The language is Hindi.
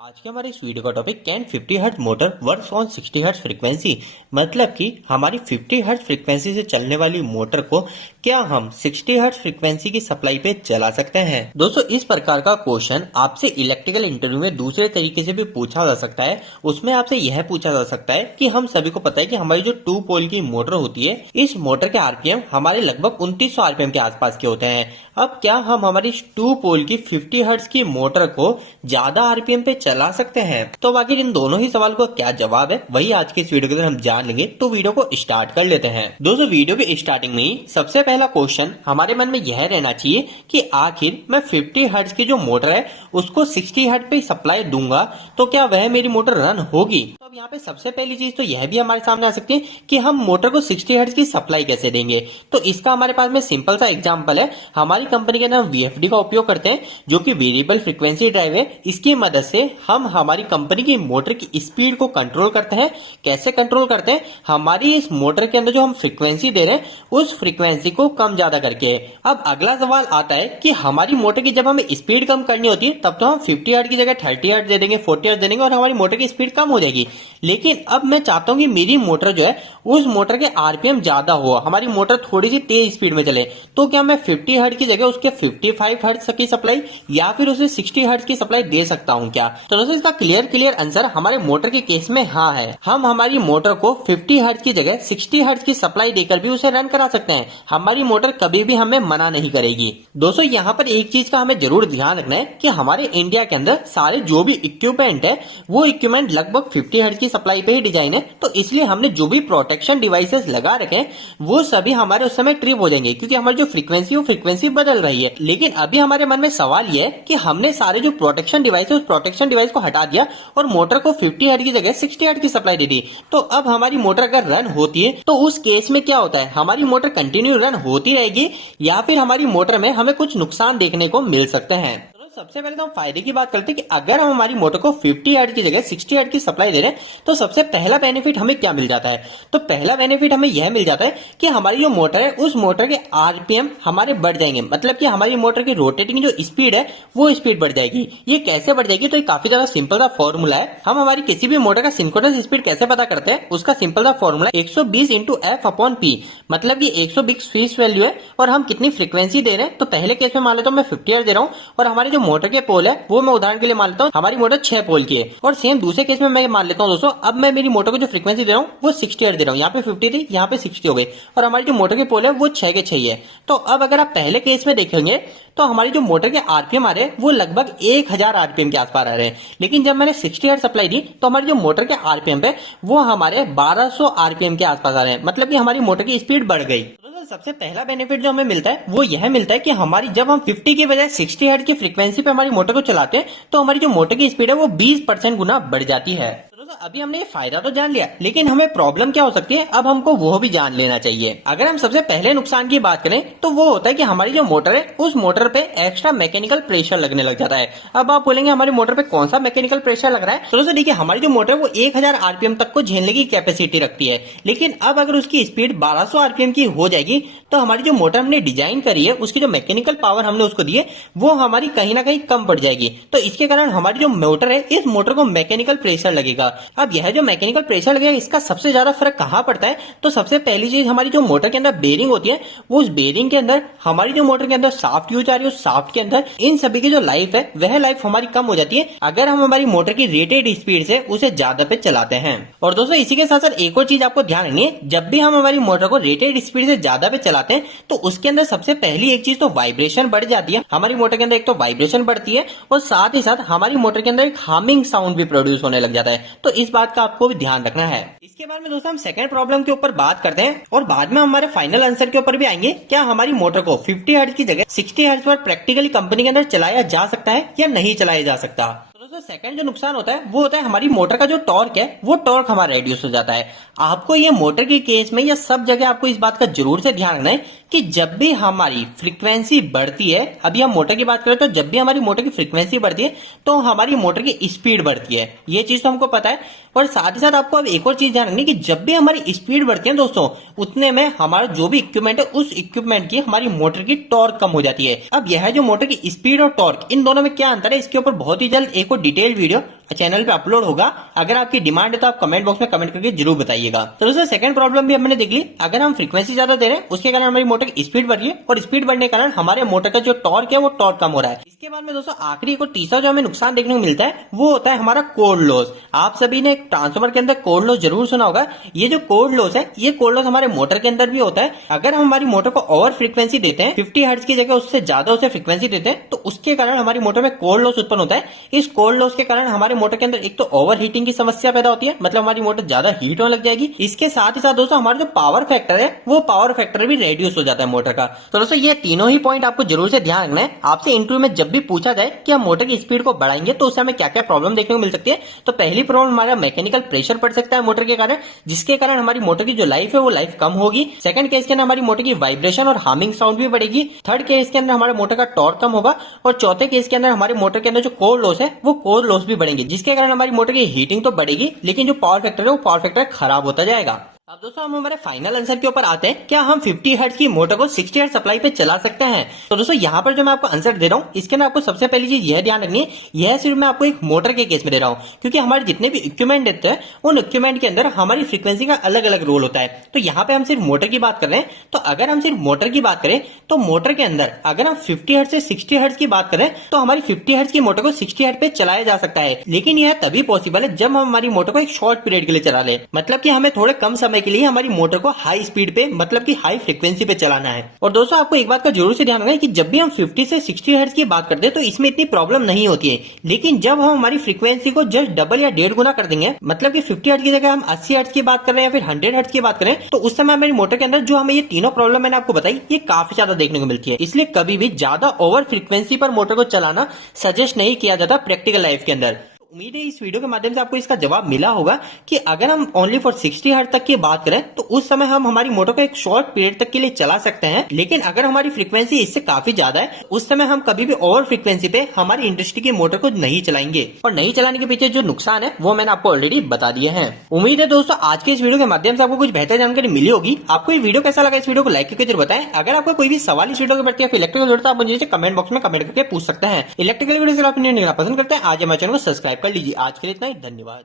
आज के हमारे इस वीडियो का topic can 50 hertz motor works on 60 hertz frequency. मतलब कि हमारी 50 हर्ट्ज फ्रीक्वेंसी से चलने वाली मोटर को क्या हम 60 हर्ट्ज फ्रीक्वेंसी की सप्लाई पे चला सकते हैं। दोस्तों, इस प्रकार का क्वेश्चन आपसे इलेक्ट्रिकल इंटरव्यू में दूसरे तरीके से भी पूछा जा सकता है। उसमें आपसे यह पूछा जा सकता है कि हम सभी को पता है कि हमारी जो 2 पोल की मोटर होती है, इस मोटर के आरपीएम हमारे लगभग 2900 आरपीएम के आसपास के होते हैं। अब क्या हम हमारी 2 पोल की 50 हर्ट्ज की मोटर को ज्यादा आरपीएम पे चला सकते हैं? तो बाकी इन दोनों ही सवाल को क्या जवाब है, वही आज के इस वीडियो के अंदर हम जान लेंगे। तो वीडियो को स्टार्ट कर लेते हैं। दोस्तों, वीडियो के स्टार्टिंग में ही सबसे पहला क्वेश्चन हमारे मन में यह रहना चाहिए कि आखिर मैं 50 हर्ट्ज की जो मोटर है उसको 60 हर्ट्ज पे सप्लाई दूंगा तो क्या वह मेरी मोटर रन होगी। तो अब यहाँ पे सबसे पहली चीज तो यह भी हमारे सामने आ सकती है कि हम मोटर को 60 हर्ट्ज की सप्लाई कैसे देंगे। तो इसका हमारे पास में सिंपल सा एग्जांपल है। हमारी कंपनी के अंदर वीएफडी का उपयोग करते हैं, जो कि वेरिएबल फ्रीक्वेंसी ड्राइव है। इसकी मदद से हम हमारी कंपनी की मोटर की स्पीड को कंट्रोल करते हैं। कैसे कंट्रोल करते हैं? हमारी इस मोटर के अंदर जो हम फ्रीक्वेंसी दे रहे हैं उस फ्रीक्वेंसी को कम ज्यादा करके। अब अगला सवाल आता है कि हमारी मोटर की जब हमें स्पीड कम करनी होती है तब तो हम 50 हर्ट्ज की जगह 30 हर्ट्ज दे देंगे, 40 हर्ट्ज दे देंगे और हमारी मोटर की स्पीड कम हो जाएगी। लेकिन अब मैं चाहता हूं कि मेरी मोटर जो है उस मोटर के आरपीएम ज्यादा हो, हमारी मोटर थोड़ी सी तेज स्पीड में चले। तो क्या मैं 50 हर्ट्ज की जगह उसके 55 हर्ट्ज की सप्लाई या फिर उसे 60 हर्ट्ज की सप्लाई दे सकता हूं क्या? तो दोस्तों, इसका क्लियर आंसर हमारे मोटर के केस में हाँ है। हम हमारी मोटर को 50 हर्ट्ज की जगह 60 हर्ट्ज की सप्लाई देकर भी उसे रन करा सकते हैं। हमारी मोटर कभी भी हमें मना नहीं करेगी। दोस्तों, यहाँ पर एक चीज का हमें जरूर ध्यान रखना है कि हमारे इंडिया के अंदर सारे जो भी इक्विपमेंट है वो इक्विपमेंट लगभग 50 हर्ट्ज की सप्लाई पे ही डिजाइन है। तो इसलिए हमने जो भी प्रोटेक्शन डिवाइसेस लगा रखे हैं वो सभी हमारे उस समय ट्रिप हो जाएंगे, क्योंकि हमारी जो फ्रीक्वेंसी वो फ्रीक्वेंसी बदल रही है। लेकिन अभी हमारे मन में सवाल ये है कि हमने सारे जो प्रोटेक्शन डिवाइस है उस प्रोटेक्शन डिवाइस को हटा दिया और मोटर को 50 हर्ट्ज की जगह 60 हर्ट्ज की सप्लाई दे दी। तो अब हमारी मोटर अगर रन होती है तो उस केस में क्या होता है? हमारी मोटर कंटिन्यू रन होती रहेगी या फिर हमारी मोटर में हमें कुछ नुकसान देखने को मिल सकते हैं। सबसे पहले तो हम फायदे की बात करते हैं कि अगर हम हमारी मोटर को 50 हर्ट्ज की जगह 60 हर्ट्ज की सप्लाई दे रहे हैं तो सबसे पहला बेनिफिट हमें क्या मिल जाता है? तो पहला बेनिफिट हमें यह मिल जाता है कि हमारी जो मोटर है उस मोटर के आरपीएम हमारे बढ़ जाएंगे। मतलब कि हमारी मोटर की रोटेटिंग जो स्पीड है वो स्पीड बढ़ जाएगी। ये कैसे बढ़ जाएगी? तो ये काफी ज्यादा सिंपल सा फॉर्मूला है। हम हमारी किसी भी मोटर का सिंक्रोनस स्पीड कैसे पता करते हैं? उसका सिंपल सा formula 120 into F upon P. मतलब कि 120 फीस वैल्यू है और हम कितनी फ्रीक्वेंसी दे रहे हैं। तो पहले केस में मान लेता हूं मैं 50 हर्ट्ज दे रहा हूं और हमारे जो मोटर के पोल है वो मैं उदाहरण के लिए मान लेता हूँ हमारी मोटर 6 पोल की है। और सेम दूसरे केस में मैं मान लेता हूँ दोस्तों, अब मैं मेरी मोटर को जो फ्रीक्वेंसी दे रहा हूँ वो 60 हर्ट्ज दे रहा हूँ। यहाँ पे 50 थी, यहाँ पे 60 हो गई और हमारी जो मोटर के पोल है वो 6 के 6 है। तो अब अगर आप पहले केस में देखेंगे तो हमारी जो मोटर के आरपीएम आ रहे हैं वो लगभग 1000 आरपीएम के आसपास आ रहे हैं। लेकिन जब मैंने 60 हर्ट्ज सप्लाई दी तो हमारी जो मोटर के आरपीएम पे वो हमारे 1200 आरपीएम के आसपास आ रहे हैं। मतलब कि हमारी मोटर की स्पीड बढ़ गई। सबसे पहला बेनिफिट जो हमें मिलता है वो यह मिलता है कि हमारी जब हम 50 की बजाय 60 हर्ट्ज की फ्रीक्वेंसी पे हमारी मोटर को चलाते हैं तो हमारी जो मोटर की स्पीड है वो 20% गुना बढ़ जाती है। अभी हमने ये फायदा तो जान लिया, लेकिन हमें प्रॉब्लम क्या हो सकती है अब हमको वो भी जान लेना चाहिए। अगर हम सबसे पहले नुकसान की बात करें तो वो होता है कि हमारी जो मोटर है उस मोटर पे एक्स्ट्रा मैकेनिकल प्रेशर लगने लग जाता है। अब आप बोलेंगे हमारी मोटर पे कौन सा मैकेनिकल प्रेशर लग रहा है? तो दोस्तों देखिए, हमारी जो मोटर है वो 1000 आरपीएम तक को झेलने की कैपेसिटी रखती है। लेकिन अब अगर उसकी स्पीड 1200 आरपीएम की हो जाएगी तो हमारी जो मोटर हमने डिजाइन करी है उसकी जो मैकेनिकल पावर हमने उसको दी है वो हमारी कहीं ना कहीं कम पड़ जाएगी। तो इसके कारण हमारी जो मोटर है इस मोटर को मैकेनिकल प्रेशर लगेगा। अब यह जो मैकेनिकल प्रेशर लगेगा इसका सबसे ज्यादा फर्क कहां पड़ता है? तो सबसे पहली चीज, हमारी जो मोटर के अंदर बेरिंग होती है वो उस बेरिंग के अंदर, हमारी जो मोटर के अंदर शाफ्ट यूज आ रही है उस शाफ्ट के अंदर, इन सभी की जो लाइफ है वह लाइफ हमारी कम हो जाती है अगर हम हमारी मोटर की रेटेड स्पीड से उसे ज्यादा पे चलाते हैं। और दोस्तों इसी के साथ साथ एक और चीज आपको ध्यान रखनी है, जब भी हम हमारी मोटर को रेटेड स्पीड से ज्यादा पे चलाते हैं तो उसके अंदर सबसे पहली एक चीज तो वाइब्रेशन बढ़ जाती है। हमारी मोटर के अंदर एक तो वाइब्रेशन बढ़ती है और साथ ही साथ हमारी मोटर के अंदर एक हार्मिंग साउंड भी प्रोड्यूस होने लग जाता है। तो इस बात का आपको भी ध्यान रखना है। इसके बाद में दोस्तों हम सेकंड प्रॉब्लम के ऊपर बात करते हैं और बाद में हमारे फाइनल आंसर के ऊपर भी आएंगे। क्या हमारी मोटर को 50 हर्ट्ज की जगह 60 हर्ट्ज पर प्रैक्टिकली कंपनी के अंदर चलाया जा सकता है या नहीं चलाया जा सकता? दोस्तों सेकंड जो नुकसान होता है वो होता है हमारी मोटर का जो टॉर्क है वो टॉर्क हमारा रेड्यूस हो जाता है। आपको ये मोटर के केस में या सब जगह आपको इस बात का जरूर से ध्यान रखना है कि जब भी हमारी फ्रीक्वेंसी बढ़ती है, अभी हम मोटर की बात करें तो जब भी हमारी मोटर की फ्रीक्वेंसी बढ़ती है तो हमारी मोटर की स्पीड बढ़ती है। ये चीज तो हमको पता है। और साथ ही साथ आपको अब एक और चीज ध्यान रखनी कि जब भी हमारी स्पीड बढ़ती है दोस्तों उतने में हमारा जो भी इक्विपमेंट है उस इक्विपमेंट की हमारी मोटर की टॉर्क कम हो जाती है। अब यह जो मोटर की स्पीड और टॉर्क इन दोनों में क्या अंतर है इसके ऊपर बहुत ही जल्द एक और डिटेल वीडियो चैनल पे अपलोड होगा। अगर आपकी डिमांड है तो आप कमेंट बॉक्स में कमेंट करके जरूर बताइएगा। तो दोस्तों सेकंड प्रॉब्लम भी हमने देख ली। अगर हम फ्रीक्वेंसी ज्यादा दे रहे हैं उसके कारण हमारी मोटर की स्पीड बढ़ रही है और स्पीड बढ़ने के कारण हमारे मोटर का जो टॉर्क है वो टॉर्क कम हो रहा है। इसके बाद में दोस्तों आखिरी और तीसरा जो हमें नुकसान देखने को मिलता है वो होता है हमारा कोर लॉस। आप सभी ने ट्रांसफार्मर के अंदर कोर लॉस जरूर सुना होगा। ये जो कोर लॉस है ये कोर लॉस हमारे मोटर के अंदर भी होता है। अगर हम हमारी मोटर को ओवर फ्रीक्वेंसी देते हैं 50 हर्ट्ज की जगह उससे ज्यादा उसे फ्रीक्वेंसी देते हैं तो उसके कारण हमारी मोटर में कोर लॉस उत्पन्न होता है। इस कोर लॉस के कारण हमारे मोटर के अंदर एक तो ओवर हीटिंग की समस्या पैदा होती है, मतलब हमारी मोटर ज्यादा हीट होने लग जाएगी। इसके साथ ही साथ दोस्तों हमारा जो पावर फैक्टर है वो पावर फैक्टर भी रेड्यूस हो जाता है मोटर का। तो दोस्तों ये तीनों ही पॉइंट आपको जरूर से ध्यान रखना है। आपसे इंटरव्यू में जब भी पूछा जाए कि हम मोटर की स्पीड को बढ़ाएंगे तो उससे हमें क्या क्या प्रॉब्लम देखने को मिल सकती है, तो पहली प्रॉब्लम हमारा मैकेनिकल प्रेशर पड़ सकता है मोटर के कारण, जिसके कारण हमारी मोटर की जो लाइफ है वो लाइफ कम होगी। सेकंड केस के अंदर हमारी मोटर की वाइब्रेशन और हार्मिंग साउंड भी बढ़ेगी। थर्ड केस के अंदर हमारे मोटर का टॉर्क कम होगा और चौथे केस के अंदर हमारे मोटर के अंदर जो कोर लॉस है वो कोर लॉस भी बढ़ेंगे, जिसके कारण हमारी मोटर की हीटिंग तो बढ़ेगी लेकिन जो पावर फैक्टर है वो पावर फैक्टर खराब होता जाएगा। अब दोस्तों हम हमारे फाइनल आंसर के ऊपर आते हैं। क्या हम 50 हर्ट्ज की मोटर को 60 हर्ट्ज सप्लाई पे चला सकते हैं? तो दोस्तों यहाँ पर जो मैं आपको आंसर दे रहा हूँ इसके अंदर आपको सबसे पहली चीज यह ध्यान रखनी है, यह सिर्फ मैं आपको एक मोटर के केस में दे रहा हूँ, क्योंकि हमारे जितने भी इक्विपमेंट देते हैं उन इक्विपमेंट के अंदर हमारी फ्रीक्वेंसी का अलग अलग रोल होता है। तो यहाँ पे हम सिर्फ मोटर की बात कर रहे हैं। तो अगर हम सिर्फ मोटर की बात करें तो मोटर के अंदर अगर हम 50 हर्ट्ज से 60 हर्ट्ज की बात करें तो हमारी 50 हर्ट्ज की मोटर को 60 हर्ट्ज पे चलाया जा सकता है। लेकिन यह तभी पॉसिबल है जब हम हमारी मोटर को एक शॉर्ट पीरियड के लिए चला ले, मतलब कि हमें थोड़े कम समय के लिए हमारी मोटर को हाई स्पीड पे मतलब कि हाई फ्रीक्वेंसी पे चलाना है। और दोस्तों आपको एक बात का जरूर से ध्यान रखना है कि जब भी हम 50 से 60 हर्ट्ज की बात करते हैं तो इसमें इतनी प्रॉब्लम नहीं होती है। लेकिन जब हम हमारी फ्रीक्वेंसी को जस्ट डबल या 1.5 गुना कर देंगे, मतलब कि 50 हर्ट्ज की जगह हम 80 हर्ट्ज की बात कर रहे हैं या फिर 100 हर्ट्ज की बात करें, तो उस समय हमारी मोटर के अंदर जो हमें ये तीनों प्रॉब्लम मैंने आपको बताई ये काफी ज्यादा देखने को मिलती है। इसलिए कभी भी ज्यादा ओवर फ्रीक्वेंसी पर मोटर को चलाना सजेस्ट नहीं किया जाता प्रैक्टिकल लाइफ के अंदर। उम्मीद है इस वीडियो के माध्यम से आपको इसका जवाब मिला होगा कि अगर हम ओनली फॉर 60 हर्ट्ज तक की बात करें तो उस समय हम हमारी मोटर को एक शॉर्ट पीरियड तक के लिए चला सकते हैं। लेकिन अगर हमारी फ्रीक्वेंसी इससे काफी ज्यादा है उस समय हम कभी भी ओवर फ्रीक्वेंसी पे हमारी इंडस्ट्री की मोटर को नहीं चलाएंगे। और नहीं चलाने के पीछे जो नुकसान है वो मैंने आपको ऑलरेडी बता दिए हैं। उम्मीद है दोस्तों आज के इस वीडियो के माध्यम से आपको कुछ बेहतर जानकारी मिली होगी। आपको ये वीडियो कैसा लगा इस वीडियो को लाइक करके जरूर बताएं। अगर आपको कोई भी सवाल इस वीडियो के प्रति या इलेक्ट्रिकल जरूरत है आप मुझे कमेंट बॉक्स में कमेंट करके पूछ सकते हैं। इलेक्ट्रिकल वीडियो से आप पसंद करते हैं आज हमारे चैनल को सब्सक्राइब कर लीजिए। आज के लिए इतना ही, धन्यवाद।